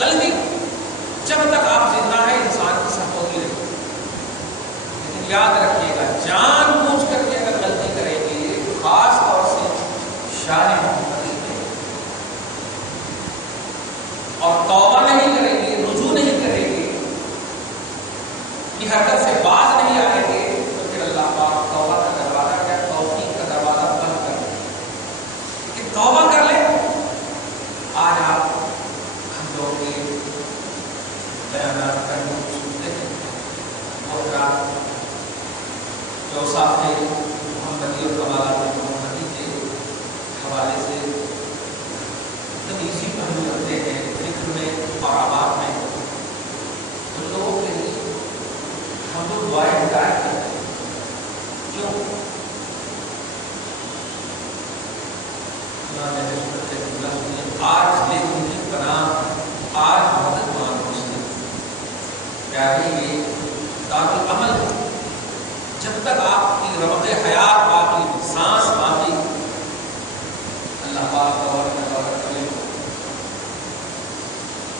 غلطی جب تک آپ زندہ ہیں انسان کی سب ہوتی رہے گی، لیکن یاد رکھیے گا جان بوجھ کر کے اگر غلطی کریں گے خاص طور سے شان محمدی میں اور توبہ نہیں کریں گے، رجوع نہیں کریں گے، کی حرکت سے باز نہیں آئیں گے، تو پھر اللہ پاک توبہ کا دروازہ کیا توفیق کا دروازہ بند کر دیں کہ توبہ کر لیں۔ آج آپ ہم لوگ کے بیانات کرنے سنتے ہیں محترم جو صاحب محمدی اور کمالات محمدی کے حوالے سے تمیزی پہلو رکھتے ہیں فکر میں اور آباد میں، ان لوگوں کے لیے ہم لوگ دعائیں ہدایت کرتے ہیں۔ کیوں؟ آج لے مجھے پناہ، آج مدد مانگ مسلم، یعنی یہ دارالعمل ہے۔ جب تک آپ کی رمق حیات باقی، سانس باقی، اللہ پاک اور کرے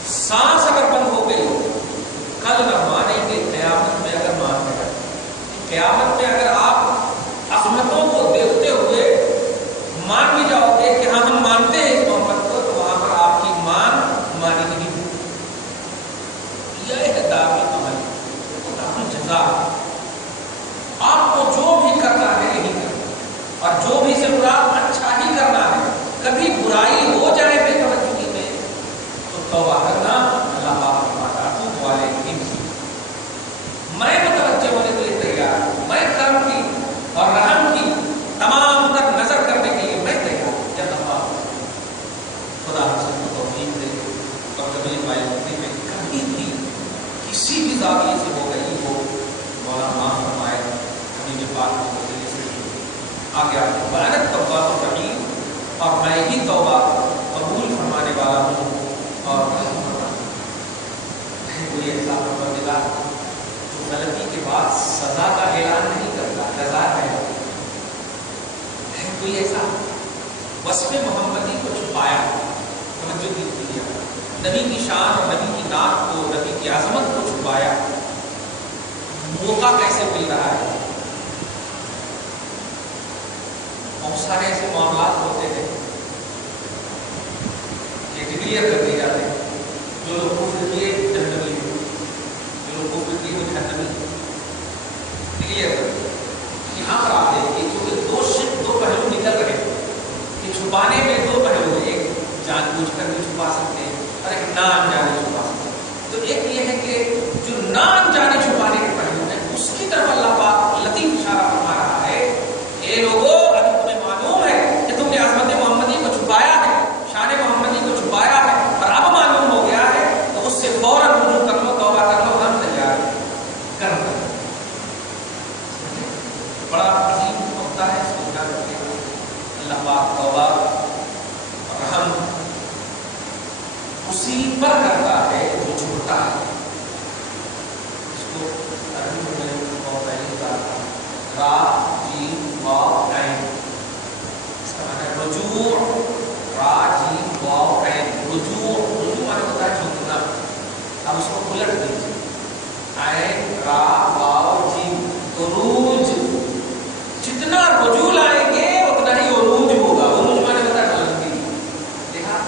سانس اگر بند ہو گئی کل نہ مانیں گے، قیامت میں اگر مان گئے، قیامت میں اگر آپ عظمتوں کو دیکھتے ہوئے مان بھی جاؤ گے کہ ہاں ہم مانتے ہیں اس محمد کو، تو وہاں پر آپ کی مان مانی نہیں ہوگی۔ یہ ہے دارالعمل، دارالجزا۔ آپ کو جو بھی کرنا ہے یہی کرنا، اور جو بھی سے مراد اچھا ہی کرنا ہے۔ کبھی برائی ہو جائے بے توجہی میں تو توبہ کرنا، اللہ پاک فرماتا ہے تو والے میں متوجہ ہونے کے لیے تیار ہوں، میں کرم کی اور رحم کی تمام تر نظر کرنے کے لیے میں تیار ہوں۔ جب اللہ خدا ہم سب کو توفیق دے اور کبھی مایوسی میں کبھی بھی کسی بھی زاویے سے ہو گئی ہو، مولا معاف فرمائے، ہمیں پاک کو وسیلے سے آگے آگے بیانت توبہ الرحیم، اور میں ہی توبہ قبول فرمانے والا ہوں اور رحم فرمانے والا۔ کوئی ایسا پروردگار جو غلطی کے بعد سزا کا اعلان نہیں کرتا، جزا ہے۔ کوئی ایسا وصف محمدی کو چھپایا، توجہ دیجیے، نبی کی شان اور نبی کی نعت کو، نبی کی عظمت کو چھپایا، موقع کیسے مل رہا ہے؟ بہت سارے ایسے معاملات ہوتے ہیں کہ ڈکلیئر کر دیے جاتے ہیں، جو لوگ کفر کیے جہنمی ہیں، جو لوگ کفر کیے وہ جہنمی ہیں، ڈکلیئر کر دیا۔ یہاں پر آپ دیکھیے کیونکہ دو پہلو نکل رہے ہیں کہ چھپانے میں دو پہلو ہیں، ایک جان بوجھ کر بھی چھپا سکتے ہیں اور ایک نا انجانے چھپا سکتے ہیں۔ تو ایک یہ ہے کہ جو نا انجانے چھپانے کے پہلو ہیں اس کی طرف اللہ پاک لطیف اشارہ فرما رہا ہے، اے لوگوں ابھی تمہیں معلوم ہے کہ تم نے عظمت محمدی کو چھپایا ہے، شان محمدی کو چھپایا ہے، اور اب معلوم ہو گیا ہے تو اس سے فوراً رجوع کر لو، توبہ کر لو، ہم تیار ہیں کر دیں۔ بڑا عظیم ہوتا ہے، اس کو یاد رکھیے گا۔ اللہ پاک توبہ اور رحم اسی پر کرتا ہے جو چھوٹا ہے۔ اس کو عربی میں بہت پہلے کہا تھا را جیم واو عین، اس کا معنی ہے رجوع، را جیم واو عین، رجوع، رجوع معنی ہوتا ہے جھکنا۔ اب اس کو الٹ دیجیے، عین را واو جیم، عروج، جتنا رجوع لائیں گے اتنا ہی عروج ہوگا۔ عروج مانے ہوتا ہے بلندی۔ دیکھا،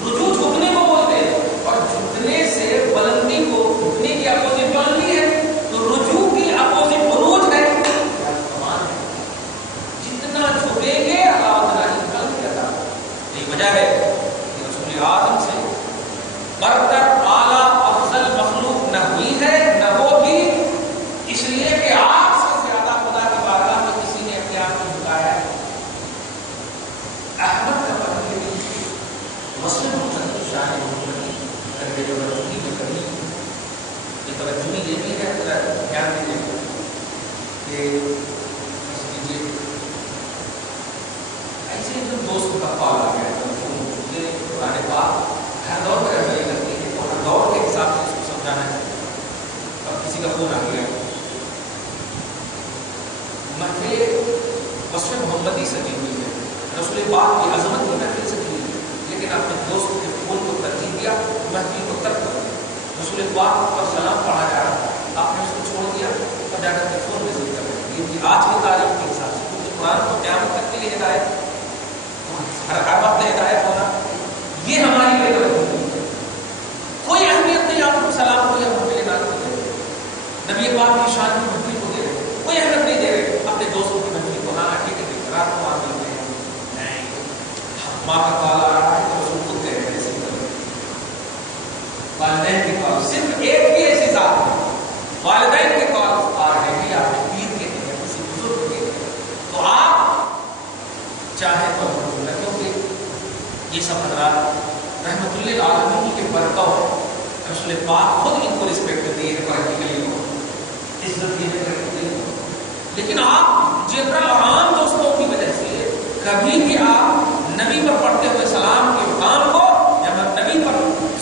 رجوع جھکنے کو بولتے ہیں، اور جھکنے سے بلندی کو، جھکنے کی اپوزٹ بلندی ہے، تو رجوع کی اپوزٹ عروج ہے۔ جتنا جھکیں گے اللہ اتنا ہی بلند کرتا ہے۔ یہی وجہ ہے کہ رسول اعظم سے برتر اعلیٰ افضل مخلوق نہ ہوئی ہے نہ ہوگی، اس لیے کہ آپ سے زیادہ خدا کی بارگاہ میں کسی نے اپنے آپ کو جھکایا ہے۔ احمد کا پڑھنے کے لیے مسلم محمد شاہ محمدی کرنے جو توجہی میں کمی، یہ توجہی یہ بھی ہے، ذرا دھیان دیجیے کہ کیجیے ایسے جب دوست کا کال آ گیا تو مجھے قرآن پاک ہر دور میں رہبری کرتی ہے، تو ہر دور کے حساب سے اس کو سمجھانا ہے۔ اور کسی کا فون آ گیا، محفل وصف محمدی سجی ہوئی ہے، رسول پاک کی عظمت کی محفل سجی ہوئی ہے، لیکن اپنے دوست کے فون کو ترجیح دیا رسول پاک پر سلام پڑھا جا رہا تھا، آپ نے اس کو چھوڑ دیا، تب جا کر کے فون ریسیو کر رہے ہیں. یہ تھی آج کی تاریخ کے حساب سے، کیونکہ قرآن کو قیامت تک کے لیے ہدایت، ہر وقت ہدایت ہونا، یہ ہماری بے توجہی ہے. کوئی اہمیت نہیں آپ کو سلام کو یا محفل نعت کو دے رہے، نبی پاک کی شان کی محفل کو دے رہے، کوئی اہمیت نہیں دے رہے اپنے دوستوں کی محفل کو. ہاں ٹھیک ہے رات کو آپ ملتے ہیں، نہیں ماں کا کال آ رہا ہے تو رسول خود دے رہے ہیں. والدین کے کال، صرف ایک ہی ایسی ذات ہے والدین کے کال آ رہے ہیں یا پیر کے ہیں، کسی بزرگ کے ہیں، تو آپ چاہے تو کیونکہ یہ سب حضرات رحمت للعالمین کے برکت، رسول پاک خود ان کو رسپیکٹ دیے ہیں، پریکٹیکلی عزت دیے ہیں پریکٹیکلی. لیکن آپ جنرل اور عام دوستوں کی وجہ سے کبھی بھی آپ نبی پر پڑھتے ہوئے سلام کے مقام کو یا نبی پر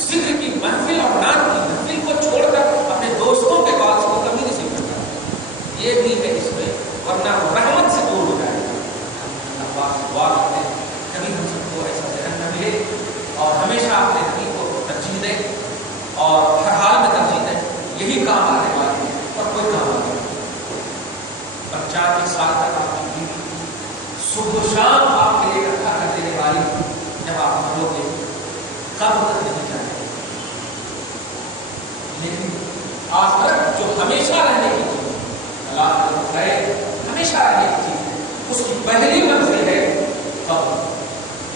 ذکر کی محفل اور نعت کی محفل کو چھوڑ کر اپنے دوستوں کے کالز کو کبھی نہیں سیکھ کرتا. یہ بھی ہے اس میں، ورنہ رحمت سے دور ہو جائے گا. اللہ پاک سے دعا کرتے ہیں کبھی ہم سب کو ایسا ذہن نہ ملے اور ہمیشہ اپنے نبی کو ترجیح دیں اور ہر حال میں ترجیح دیں. یہی کام آنے والے ہیں اور کوئی کام آنے والا. اور 4 سال تک آپ کی بیوی صبح و شام آپ کے لیے اکٹھا کر دینے والی، جب آپ مرو گے کب تک نہیں چاہتے. لیکن آخرت جو ہمیشہ رہنے کی چیز، اللہ ہے ہمیشہ رہنے کی چیز ہے، اس کی پہلی منزل ہے قبر.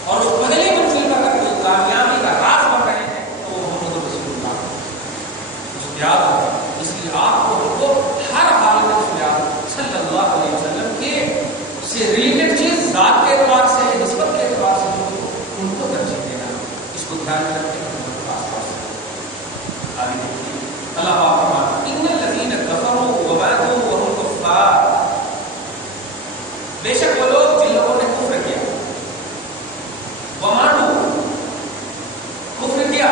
اور اس پہلی منزل پر اگر کوئی کامیابی کا راز بن رہے ہیں تو وہ محمد رسول اللہ یاد ہے. اس لیے آپ کو ہر حال میں صلی اللہ علیہ وسلم کے سے ریلیٹڈ چیز ذات کے اعتبار سے، نسبت کے اعتبار سے جو ان کو ترجیح دینا، اس کو دھیان میں رکھتے ہیں. آس پاس آگے دیکھیے اللہ پاک فرماتا ہے ان الذین کفروا وماتوا وهم کفار، بے شک وہ لوگ جن لوگوں نے کفر کیا، وماتوا کفر کیا،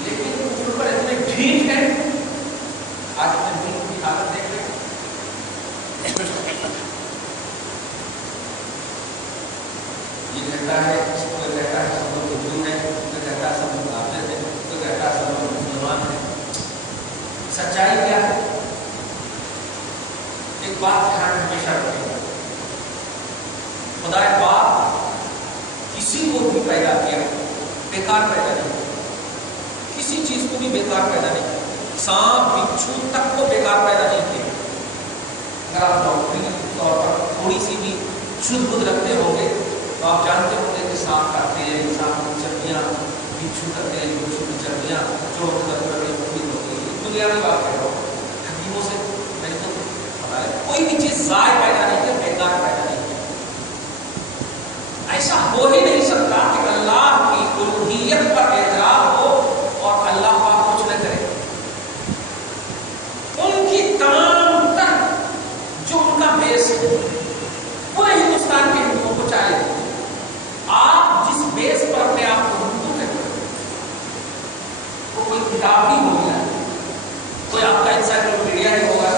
لیکن کفر پر اتنے ڈھیٹ ہیں. آج اپنے دین کی حالت دیکھ رہے ہیں. یہ کہتا ہے کوئی کہتا ہے سب لوگ ہندو ہیں، کوئی کہتا ہے سب لوگ کافر ہیں، کوئی کہتا ہے سب لوگ مسلمان ہیں. سچائی کیا ہے؟ ایک بات دھیان ہمیشہ رکھیں، خدا پاک کسی کو بھی پیدا کیا بیکار پیدا نہیں کیا، کسی چیز کو بھی بیکار پیدا نہیں کیا. سانپ بچھو تک کو بیکار پیدا نہیں کیا. اگر آپ ڈاکٹری کے طور پر تھوڑی سی بھی شدھ بدھ رکھتے ہوں گے تو آپ جانتے ہوں گے کہ سانپ کا تیل، سانپ کی چربیاں، بچھو کا تیل، بچھو کی چربیاں جو مفید ہوتی ہے. دنیا کی بات کہہ رہا ہوں، حکیموں سے میں نے تو بتایا کوئی بھی چیز ضائع پیدا نہیں کیا، بیکار پیدا نہیں کیا. ایسا ہو ہی نہیں سکتا کہ اللہ کی الوہیت پر اعتراف ہو اور اللہ پاک کچھ نہ کرے. ان کی تمام تر جو ان کا بیس ہے پورے ہندوستان کے ہندوؤں کو چاہیے آپ جس بیس پر اپنے آپ کو ہندو کہتے ہیں وہ کوئی کتاب ہی ہوگی، کوئی آپ کا انسائکلوپیڈیا ہی ہوگا،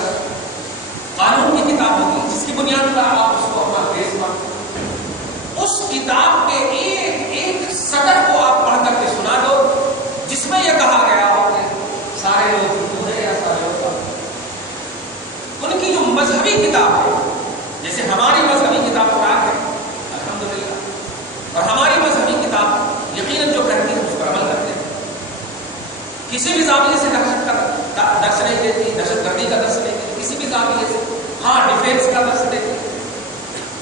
قانون کی کتاب ہوگی جس کی بنیاد پر آپ اس کو اپنا بیس مانتے. اس کتاب کے ایک ایک سطر کو آپ پڑھ کر کے سنا دو جس میں یہ کہا گیا ہو کہ سارے لوگ ہندو ہیں یا سارے لوگ. ان کی جو مذہبی کتاب ہے، جیسے ہماری مذہبی کتاب قرآن ہے الحمدللہ، اور ہماری مذہبی کتاب یقیناً جو کہتی ہے اس پر عمل کرتے ہیں. کسی بھی زاویے سے دہشت کا درس نہیں دیتی، دہشت گردی کا درس نہیں دیتی کسی بھی زاویے سے. ہاں ڈیفینس کا درس دیتی،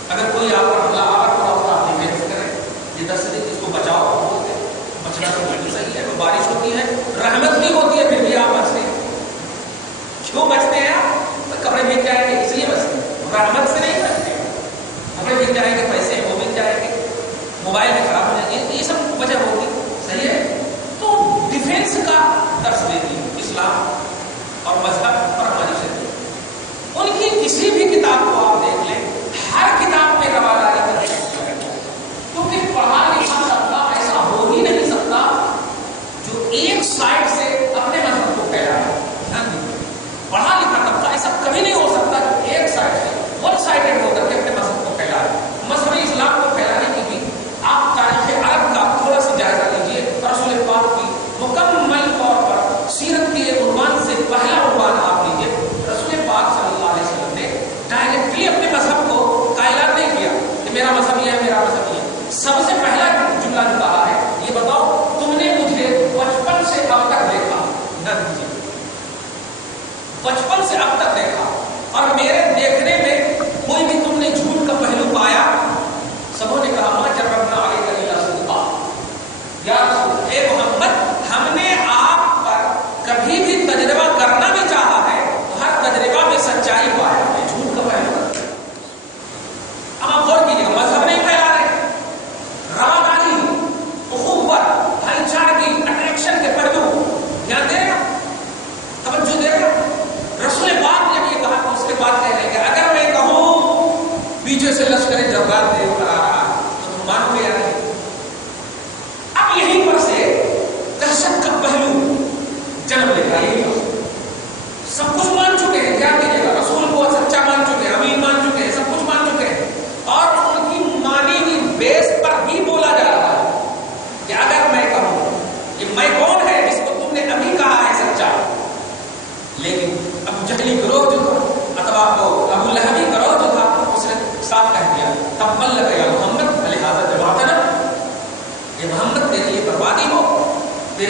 اگر کوئی آپ پر حملہ آور ہو رہا تو آپ ڈیفینس کریں، یہ درس دیتی. اس کو بچاؤ بولتے ہیں، بچنا تو بالکل صحیح ہے. تو بارش ہوتی ہے، رحمت بھی ہوتی ہے، پھر بھی آپ بچتے ہیں. کیوں بچتے ہیں آپ؟ کپڑے مل جائیں گے اس لیے بچتے ہیں، رحمت سے نہیں بچتے. کپڑے مل جائیں گے، پیسے وہ مل جائیں گے، موبائل میں خراب ہو جائیں گے، یہ سب وجہ ہوتی صحیح ہے. تو ڈیفینس کا درس دیتی ہے اسلام اور مذہب اور ہماری شریعت. ان کی کسی بھی کتاب کو آپ دیکھ لیں، ہر کتاب میں رواداری کرتے ہیں، کیونکہ پڑھا لکھا طبقہ ایسا ہو ہی نہیں سکتا جو ایک سائڈ سے اپنے مذہب کو پھیلائے. پڑھا لکھا طبقہ ایسا کبھی نہیں ہو سکتا کہ ایک سائڈ سے ون سائڈڈ ہو کر کے اپنے مذہب کو پھیلائے. مذہبی اسلام کو پھیلانے کی بھی آپ تاریخ عرب کا تھوڑا سا جائزہ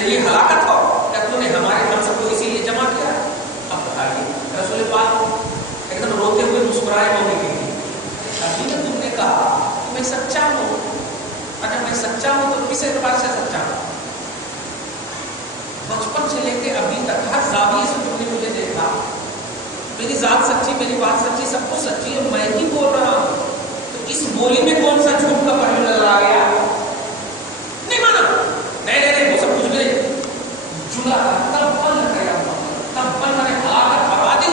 یہ ہلاکت ہو کیا تو نے ہم سب کو اسی لیے جمع کیا؟ اب بتائیے رسول پاک ایک دم روتے ہوئے مسکرائے ہونے کے لیے ابھی نا تم نے کہا کہ میں سچا ہوں. اگر میں سچا ہوں تو کس اعتبار سے سچا ہوں؟ بچپن سے لے کے ابھی تک ہر زاویے سے تم نے مجھے دیکھا. میری ذات سچی, میری بات سچی, سب کچھ سچی ہے, میں ہی بول رہا ہوں. تو اس بولی میں کون سا جھوٹ کا پہلو نظر آ گیا؟ نہیں مانا. نہیں وہ سب کچھ بھی نہیں. جملہ تب بند کریا, تب بند میں نے ہلاکت کروا دی.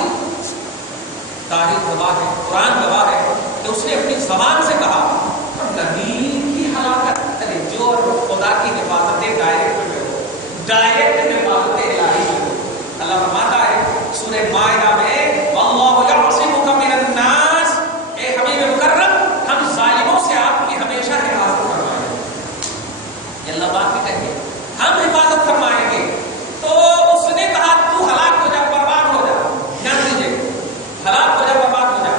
تاریخ گواہ ہے, قرآن گواہ ہے کہ اس نے اپنی زبان سے کہا نبی کی ہلاکت. ارے جو خدا کی حفاظت ڈائریکٹ حفاظت الہی ہے. اللہ فرماتا ہے سورہ مائدہ میں واللہ یعصمک من الناس, اے حبیب مکرم ہم ظالموں سے آپ کی ہمیشہ حفاظت فرمائیں گے. یہ اللہ بات بھی کہے ہم حفاظت فرمائیں گے. تو اس نے کہا تو ہلاک ہو جا, برباد ہو جا. دھیان دیجیے, ہلاک ہو جا, برباد ہو جا.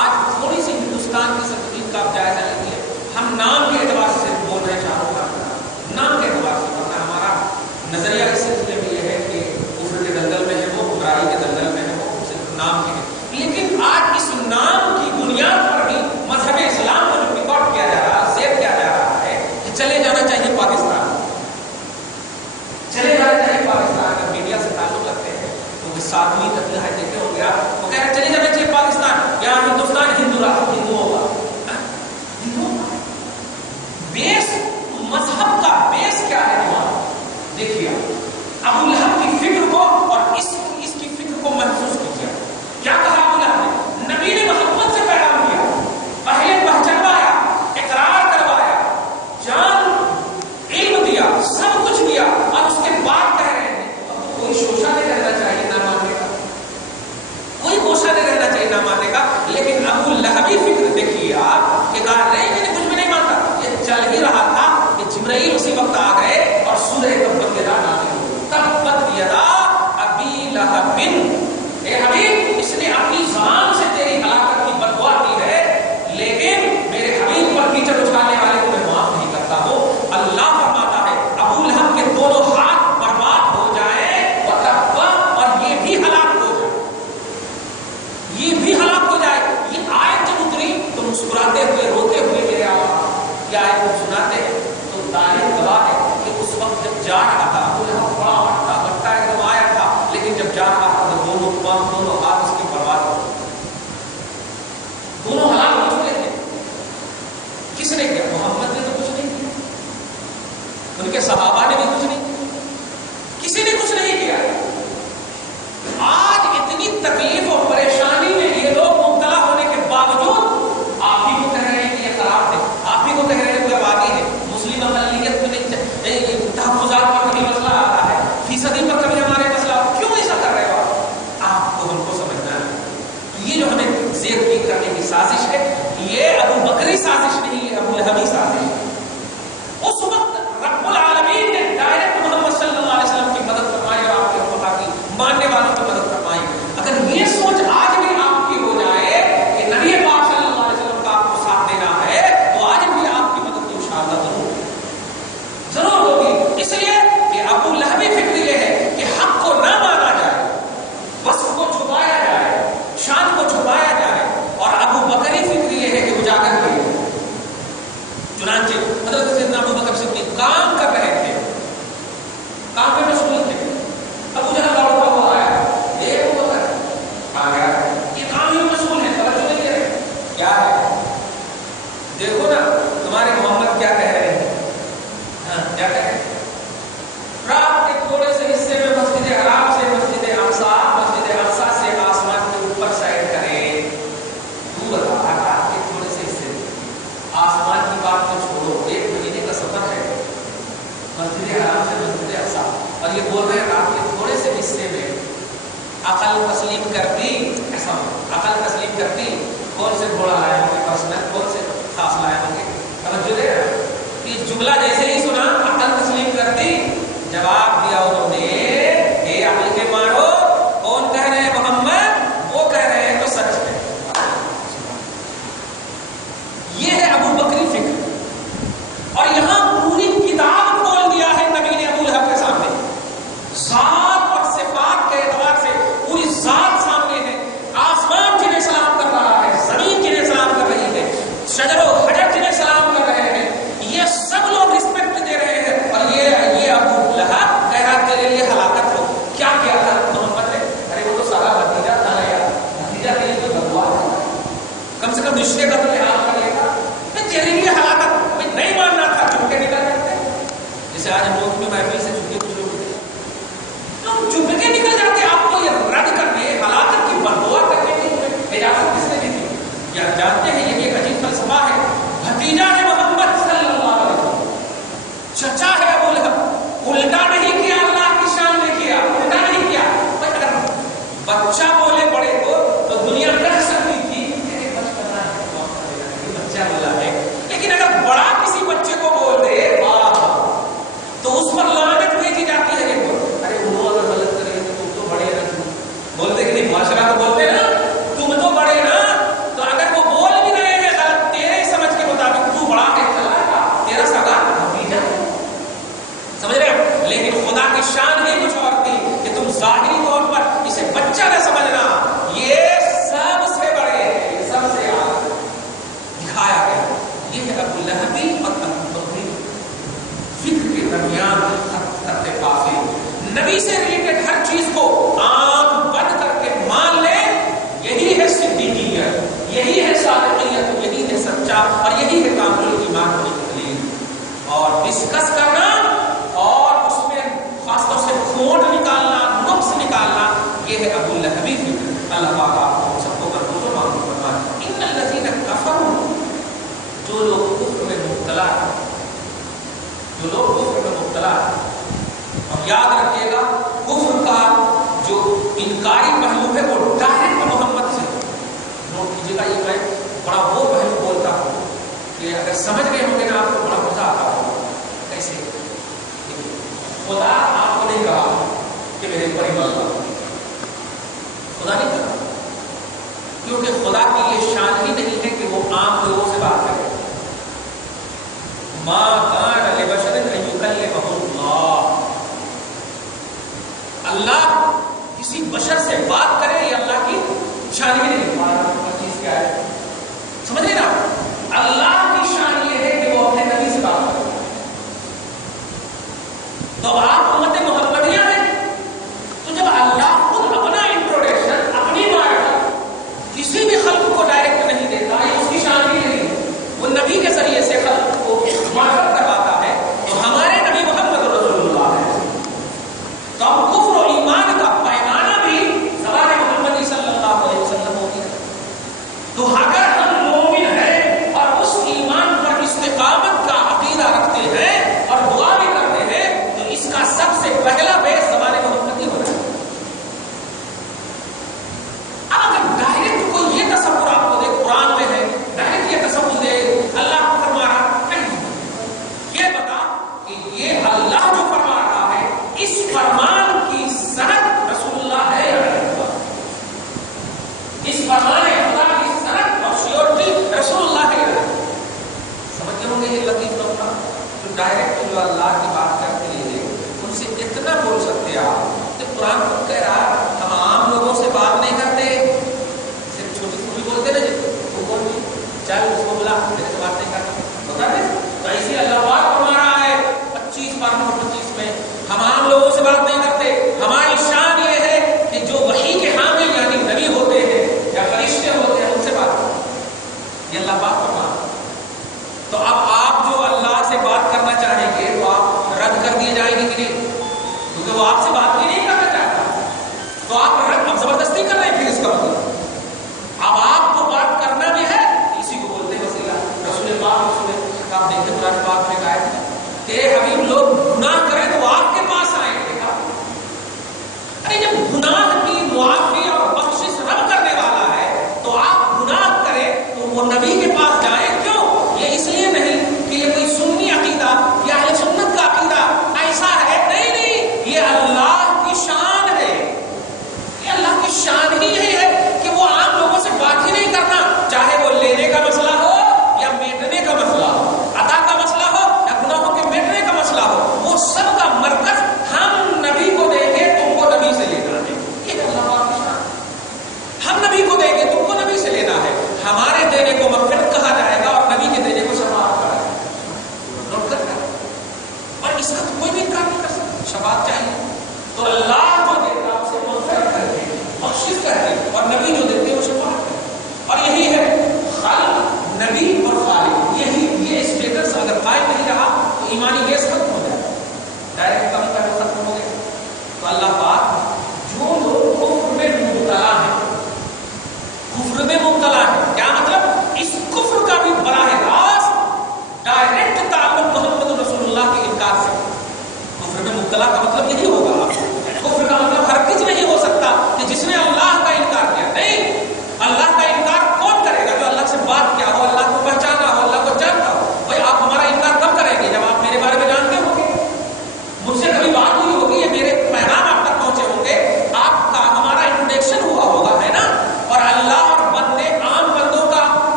آج تھوڑی سی ہندوستان کی سرزمین کا آپ جائزہ لیجیے. ہم نام کے اعتبار سے بول رہے ہیں شاہ رخ خان کا, نام کے اعتبار سے ورنہ ہمارا نظریہ اس سلسلے میں یہ ہے کہ کفر کے دلدل میں ہے وہ, گمراہی کے دلدل میں ہے وہ, صرف نام کے ہے. لیکن آج اس نام کی بنیاد پر بھی مذہب اسلام کو جو ریکارڈ کیا جا رہا, زیب کیا جا رہا ہے کہ چلے جانا چاہیے پاکستان, چلے جانا چاہیے پاکستان. اگر میڈیا سے تعلق رکھتے ہیں تو وہ 7ویں تک ہے دیکھے ہو گیا, وہ کہہ رہے چلے جانا چاہیے پاکستان, یہاں ہندوستان ہندو راستہ ہندو ہوگا. بیس مذہب کا بیس کیا ہے وہاں؟ دیکھیے ابو لہب کی فکر کو اور اس کی فکر کو محسوس کیجیے. کیا کہا ابو لہب نے؟ نبی نے محبت سے پیغام دیا, پہلے پہچانوایا, اقرار کروایا, جان علم دیا, سب کچھ دیا, اور اس کے بعد کہہ رہے ہیں اب کوئی شوشہ نہیں رہنا چاہیے نہ ماننے کا, کوئی گوشہ نہیں رہنا چاہیے نہ ماننے کا. لیکن ابو لہبی فکر دیکھیے آپ کہ کہا نہیں میں نے کچھ بھی نہیں مانتا. یہ چل ہی رہا تھا کہ جبرائیل اسی وقت آ گئے اور سورہ تبت یدا نازل ہوئی. تبت یدا ابی لہب, اے حبیب اس نے اپنی زبان سے تیری ہلاکت کی بددعا کی ہے, لیکن میرے حبیب پر کیچڑ اچھالنے والے کو میں معاف نہیں کرتا ہوں. اللہ فرماتا ہے ابو لہب کے دونوں ہاتھ برباد ہو جائیں اور یہ بھی ہلاک ہو جائے, یہ بھی ہلاک ہو جائے. یہ آیت جب اتری تو مسکراتے ہوئے روتے ہوئے میرے آپ یہ آیت کو سناتے ہیں تو تاریخ گواہ ہے کہ اس وقت جب جا رہا تھا ابو لہب بڑا ہٹ تھا, لگتا ہے کہ وہ آیا تھا, لیکن جب جا رہا تھا تو دونوں ہاتھ اس کی برباد ہو گئے, دونوں ہلاک ہو چکے تھے. کس نے کیا؟ محمد نے تو کچھ نہیں کیا, ان کے صحابہ نے بھی کچھ نہیں کیا, کسی نے کچھ نہیں کیا. آج اتنی تکلیف اور پریشانی میں یہ لوگ مبتلا ہونے کے باوجود آپ ہی کو کہہ رہے ہیں کہ یہ خراب ہے, آپ ہی کو کہہ رہے ہیں کہ بربادی ہے. مسلم اقلیت میں نہیں, تحفظات پر کبھی مسئلہ آتا ہے, فیصدی پر کبھی ہمارے مسئلہ, کیوں ایسا کر رہے ہو آپ کو؟ ہم کو سمجھنا ہے یہ جو ہمیں زیر کی کرنے کی سازش ہے یہ ابو بکری سازش نہیں, یہ ابو لہبی سازش ہے. اس وقت رب العالمین نے ڈائریکٹ محمد صلی اللہ علیہ وسلم کی مدد فرمائی اور آپ کے خدا کی ماننے والوں کی مدد فرمائی. اگر یہ سوچ آج بھی آپ کی ہو جائے کہ نبی پاک صلی اللہ علیہ وسلم کا آپ کو ساتھ دینا ہے تو آج بھی آپ کی مدد انشاءاللہ ضرور ہوگی. اس لیے کہ ابو لہبی فکر یہ ہے کہ حق کو نہ مانا جائے, وصف کو چھپایا جائے, شان کو چھپایا جائے, اور ابو بکری فکر یہ ہے کہ اجاگر کیے. چنانچہ حضرت سیدنا ابو بکر صدیق کام کر رہے تھے, کام میں مشغول تھے. ابو جہل دوڑتا ہوا آیا, ایک ابو بکر آ گیا, یہ کام ہی مشغول ہے, توجہ نہیں دے رہے. کیا ہے دیکھو نا تمہارے محمد کیا کہہ رہے ہیں, کیا کہہ رہے ہیں؟ رات کے تھوڑے سے حصے میں مسجد حرام سے مسجد اقصی سے آسمان کے اوپر سیر کریں. تو بتا رات کے تھوڑے سے حصے میں, آسمان کی بات تو چھوڑو, 1 مہینے کا سفر ہے مسجد حرام سے مسجد اقصی, اور یہ بول رہے ہیں رات کے تھوڑے سے حصے میں عقل تسلیم کرتی. ایسا عقل تسلیم کرتی, کون سے گھوڑا لائے ہوں گے پرسنل, کون سے خاص لائے ہوں گے. توجہ دے رہے ہیں, یہ جملہ جیسے ہی سنا عقل تسلیم کرتی, جواب دیا انہوں نے اے عقل کے مارو, کون کہہ رہے ہیں محمد, وہ کہہ رہے ہیں تو سچ ہے. یہ ہے ابو بکری فکر. اور یہاں پوری کتاب کھول دیا ہے نبی نے ابو لہب کے سامنے. لیکن خدا کی شان ہی کچھ اور تھی کہ تم ظاہری طور پر اسے بچہ نہ سمجھنا، یہ سب سے بڑے ہیں، یہ سب سے اعلیٰ دکھایا گیا۔ یہ ہے ابو لہب اور ابو بکر، فکر کے درمیان خط فاصل، نبی سے ریلیٹڈ ہر چیز کو آنکھ بند کر کے مان لے، یہی ہے صدیقیت، یہی ہے صادقیت، یہی ہے سچا، اور یہی ہے کامل ایمان کی دلیل۔ اور ڈسکس کرنا اور اس میں خاص طور سے کھوٹ نکالنا، نقص نکالنا، یہ ہے ابو لہب کی فکر۔ اللہ پاک آپ کو سب کو محفوظ و معلوم فرمائے۔ ان الذین کفروا، جو لوگ کفر میں مبتلا ہیں، جو لوگ کفر میں مبتلا ہیں، اور یاد رکھیے گا کفر کا جو انکاری پہلو ہے وہ ڈائریکٹ محمد سے، نوٹ کیجیے گا، یہ میں بڑا وہ پہلو بولتا ہوں کہ اگر سمجھ گئے ہوں گے نا آپ کو بڑا مزہ آتا ہوگا۔ کیسے؟ خدا آپ کو نہیں کہا کہ میرے اوپر ایمان لاؤ، خدا نہیں کہا، کیونکہ خدا کی یہ شان ہی نہیں ہے کہ وہ عام لوگوں سے بات کرے۔ ما کان لبشر ان یکلمہ اللہ، اللہ کسی بشر سے بات کرے یہ اللہ کی شان ہی نہیں ہے۔ چیز کیا ہے سمجھے نا؟ اللہ کی شان یہ ہے کہ وہ اپنے نبی سے بات کرے۔ تو آپ امت محمدیہ ہیں، تو جب اللہ خود اپنا انٹروڈکشن، اپنی معرفت کسی بھی خلق کو ڈائریکٹ نہیں دیتا، یہ اس کی شان ہی نہیں ہے، وہ نبی کے ذریعے سے خلق کو معرفت کرواتا ہے، تو ہمارے نبی محمد رسول اللہ ہے۔ تو اب کفر و ایمان کا پیمانہ بھی زبان محمدی صلی اللہ علیہ وسلم ہوتی ہے۔ تو اگر ہم مومن ہیں اور اس ایمان پر استقامت کا عقیدہ رکھتے ہیں اور دعا بھی کرتے ہیں، تو اس کا سب سے پہلا بیس زبان محمدی ہونا ہے۔ اب اگر ڈائریکٹ کوئی یہ تصور آپ کو دے، قرآن میں ہے ڈائریکٹ یہ تصور دے اللہ کو فرما رہا نہیں، یہ بتا کہ یہ اللہ جو فرما رہا ہے اس فرمان کی سند رسول اللہ ہے یا نہیں؟ اس فرمان خدا کی سند اور شیورٹی رسول اللہ ہے یا نہیں؟ سمجھتے ہوں گے یہ لطیف نقطہ، جو ڈائریکٹ جو اللہ کی بات کرتے ہیں ان سے اتنا بول سکتے آپ کہ قرآن خود کہہ رہا ہم عام لوگوں سے بات نہیں کرتے، صرف چھوٹی چھوٹی بولتے نا جی وہ بول دی چاہے اس کو بلا میرے سے بات نہیں کرتا بتا دیں، تو ایسے اللہ پاک فرما رہا ہے 25 میں ہم عام لوگوں سے بات نہیں کرتے، ہماری شان یہ ہے کہ جو وحی کے حامل یعنی نبی ہوتے ہیں یا فرشتے ہوتے ہیں ان سے بات کرتے ہیں، یہ اللہ پاک فرما رہا ہے۔ تو اب آپ جو اللہ سے بات کرنا چاہیں گے تو آپ رد کر دیے جائیں گے کہ نہیں، کیونکہ وہ آپ سے بات ہی نہیں کرنا چاہتا، تو آپ رد اب زبردستی کر رہے ہیں، پھر اس کا مطلب اب آپ کو بات کرنا بھی ہے، اسی کو بولتے ہیں وسیلہ۔ رسول پاک آپ دیکھیں قرآن پاک میں آئے کہ حبیب لوگ گناہ کریں تو آپ کے پاس آئیں گے،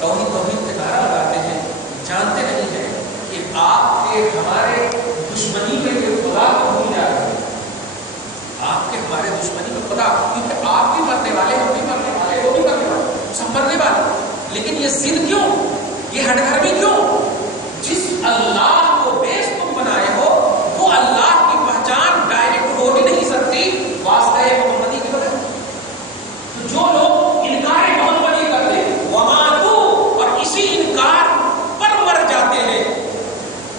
توحید توحید کے نعرہ لگاتے ہیں، جانتے نہیں ہیں کہ آپ کے ہمارے دشمنی میں یہ خدا کو بھول جا رہے ہیں، آپ کے ہمارے دشمنی میں خدا، کیونکہ آپ بھی مرنے والے، ہم بھی مرنے والے، وہ بھی مرنے والے، سب مرنے والے، لیکن یہ ضد کیوں، یہ ہٹ گرمی کیوں؟ جس اللہ کو بیس تم بنائے ہو وہ اللہ کی پہچان ڈائریکٹ ہو ہی نہیں سکتی واسطہ محمدی کی وجہ۔ تو جو لوگ انکار محمدی کرتے وماتو، اور اسی انکار پر مر جاتے ہیں،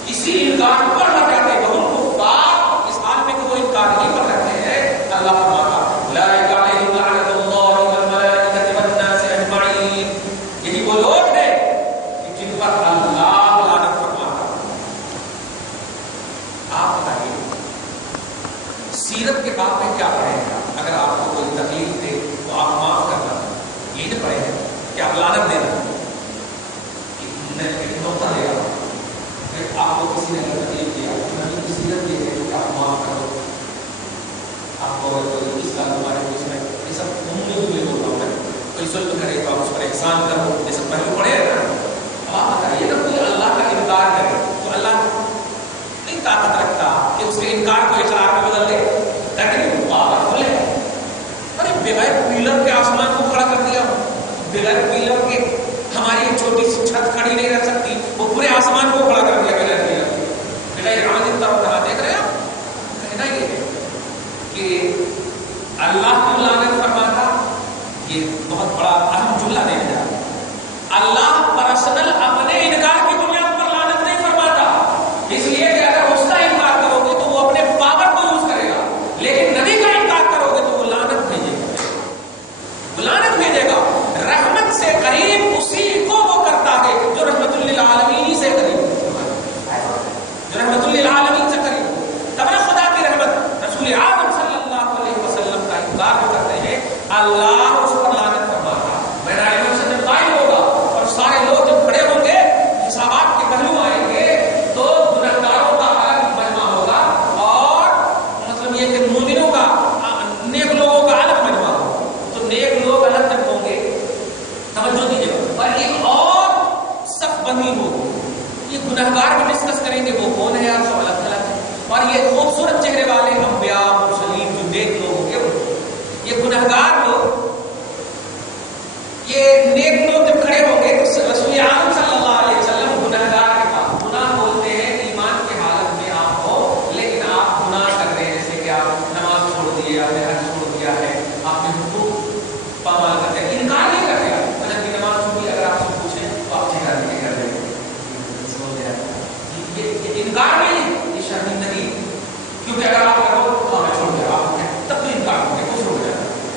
اسی انکار پر مر جاتے ہیں، وہ کفار اس حال میں کہ وہ انکار نہیں کر رہے ہیں، اللہ فرماتا اولئک علیہم لعنۃ اللہ والملائکۃ والناس اجمعین، یہی وہ لوگ ہیں جن پر اللہ لعنت فرماتا۔ آپ بتائیے سیرت کے باب میں کیا پڑھیں گا؟ اگر آپ کو کوئی تکلیف دے تو آپ معاف کرنا، یہ نہ پڑھیں گے کہ آپ لعنت دینا، ایک نقطہ دے گا، پھر آپ کو کسی نے تکلیف دیا، نبی کی سیرت یہ ہے کہ آپ معاف کرو، آپ کو اس کا ہمارے اس میں یہ سب عمومی ہوئے ہوتا ہوں میں، کوئی ظلم کرے تو آپ اس پر احسان کرو، یہ سب پہلے پڑھے نا۔ آپ بتائیے نا کوئی اللہ کا انکار کرے تو اللہ نہیں طاقت رکھتا کہ اس کے انکار کو اقرار میں بدل دے، لیکن پاورفل ہے۔ ارے بغیر پلر کے آسمان کو کھڑا کر دیا، بغیر پلر کے ہماری ایک چھوٹی سی چھت کھڑی نہیں رہ سکتی، وہ پورے آسمان کو کھڑا کر دیا بغیر پلر کے، بغیر عادت طرف کہاں دیکھ رہے ہیں آپ؟ کہنا یہ ہے کہ اللہ کو لعنت فرماتا، یہ بہت بڑا اہم جملہ دے دیا۔ اللہ پرسنل اپنے انکار کی بنیاد پر لعنت نہیں فرماتا، اس لیے کہ اگر اس کا انکار کرو گے تو وہ اپنے پاور کو یوز کرے گا، لیکن نبی کا انکار کرو گے تو وہ لعنت بھیجے گا، وہ لعنت بھیجے گا۔ رحمت سے قریب اسی کو وہ کرتا ہے جو رحمت للعالمین سے قریب، جو رحمت للعالمین سے قریب، تب نہ خدا کی رحمت رسول اعظم صلی اللہ علیہ وسلم کا انکار جو کرتے ہیں اللہ اس پر لعنت فرماتا۔ میدان سے جب قائم ہوگا اور سارے لوگ جب کھڑے ہوں گے، حسابات کے پہلو آئیں گے، تو گنہگاروں کا الگ مجمع ہوگا اور مطلب یہ کہ مومنوں کا، نیک لوگوں کا الگ مجمع ہوگا۔ تو نیک لوگ الگ جب ہوں گے، توجہ دیجیے، اور ایک اور صف بندی ہوگی، یہ گنہگار بھی ڈسکس کریں گے وہ کون ہے یار، سب الگ الگ ہے، اور یہ خوبصورت چہرے والے انبیاء مرسلین جو نیک لوگ ہوں گے، یہ گنہگار لوگ، یہ نیک لوگ جب کھڑے ہوں گے تو رسول اعظم صلی اللہ علیہ وسلم گنہگار کے پاس، گناہ بولتے ہیں ایمان کے حالت میں آپ ہو لیکن آپ گناہ کر رہے ہیں، جیسے کہ آپ نماز چھوڑ دیے، آپ نے حج چھوڑ دیا ہے، آپ نے حقوق پامال کرتے ہیں، انکار نہیں کر رہے آپ، فجر کی نماز چھوڑی، اگر آپ سے پوچھیں تو آپ ٹھیکا نہیں کر رہے، یہ انکار نہیں، یہ شرمندگی، کیونکہ اگر آپ کرو تو میں چھوڑ دیا آپ تب تو انکار ہو گیا، کچھ ہو گیا،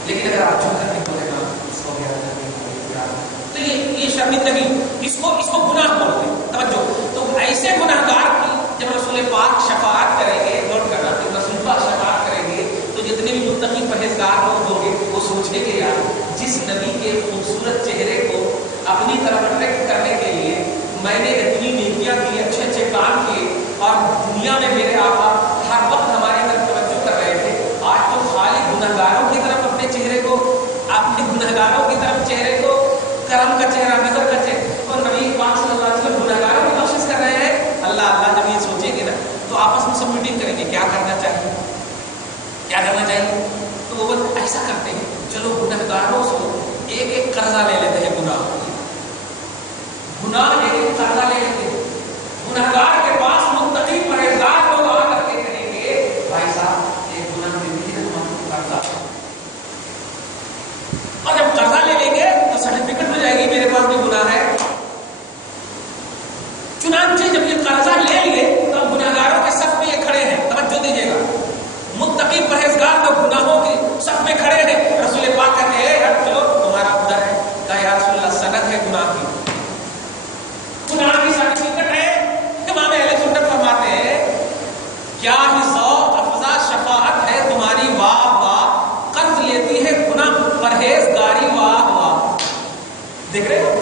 لیکن اگر آپ چھوڑ کرتے تو دینا سو گیا تو یہ شرمندگی، اس کو گناہ بولتے ہیں۔ توجہ، تو ایسے گناہگار کی جب رسول پاک شفاعت کریں گے، نوٹ کرنا، جب رسول پاک شفاعت کریں گے تو جتنے بھی متقی پرہیزگار لوگ ہوں گے وہ سوچیں گے یار جس نبی کے خوبصورت چہرے کو اپنی طرف اٹریکٹ کرنے کے لیے میں نے اتنی نیکیاں کی، اچھے اچھے کام کیے، اور دنیا میں میرے آقا ہر وقت ہماری طرف توجہ کر رہے تھے، آج تو خالی گنہگاروں کی طرف اپنے چہرے کو، اپنے گنہگاروں کی طرف چہرے کو، کرم کا چہرہ، نظر کا چہرہ، اور نبی پاک صلی اللہ علیہ وسلم گنہگاروں کی بخشش کر رہے ہیں۔ اللہ جب یہ سوچیں گے نا تو آپس میں سب میٹنگ کریں گے، کیا کرنا چاہیے، کیا کرنا چاہیے، تو وہ ایسا کرتے ہیں، چلو گنہگاروں سے ایک ایک قرضہ لے لیتے ہیں، گناہ ایک ایک قرضہ لے لیتے ہیں، گنہگار کے پاس متقی پرہیزگار لوگ آ کر کے کہیں گے بھائی صاحب ایک گناہ دے دیجیے ہمارے قرضہ، اور جب قرضہ لے لیں گے تو سرٹیفکیٹ ہو جائے گی میرے پاس بھی گناہ ہے۔ چنانچہ جب یہ قرضہ لے لیے تو گنہگاروں کے صف میں یہ کھڑے ہیں، توجہ دیجیے گا، متقی پرہیزگار لوگ گناہوں کے صف میں کھڑے ہیں، رسول پاک کہتے ہیں ہٹ چلو تمہارا ادھر ہے، کہا یا رسول اللہ سند ہے گناہ کی، گناہ کی سرٹیفکیٹ ہے۔ امام اہل سنت فرماتے ہیں کیا ہی ذوق افزا شفاعت ہے تمہاری، واہ واہ، قرض لیتی ہے گناہ پرہیزگاری، واہ واہ، دیکھ رہے ہو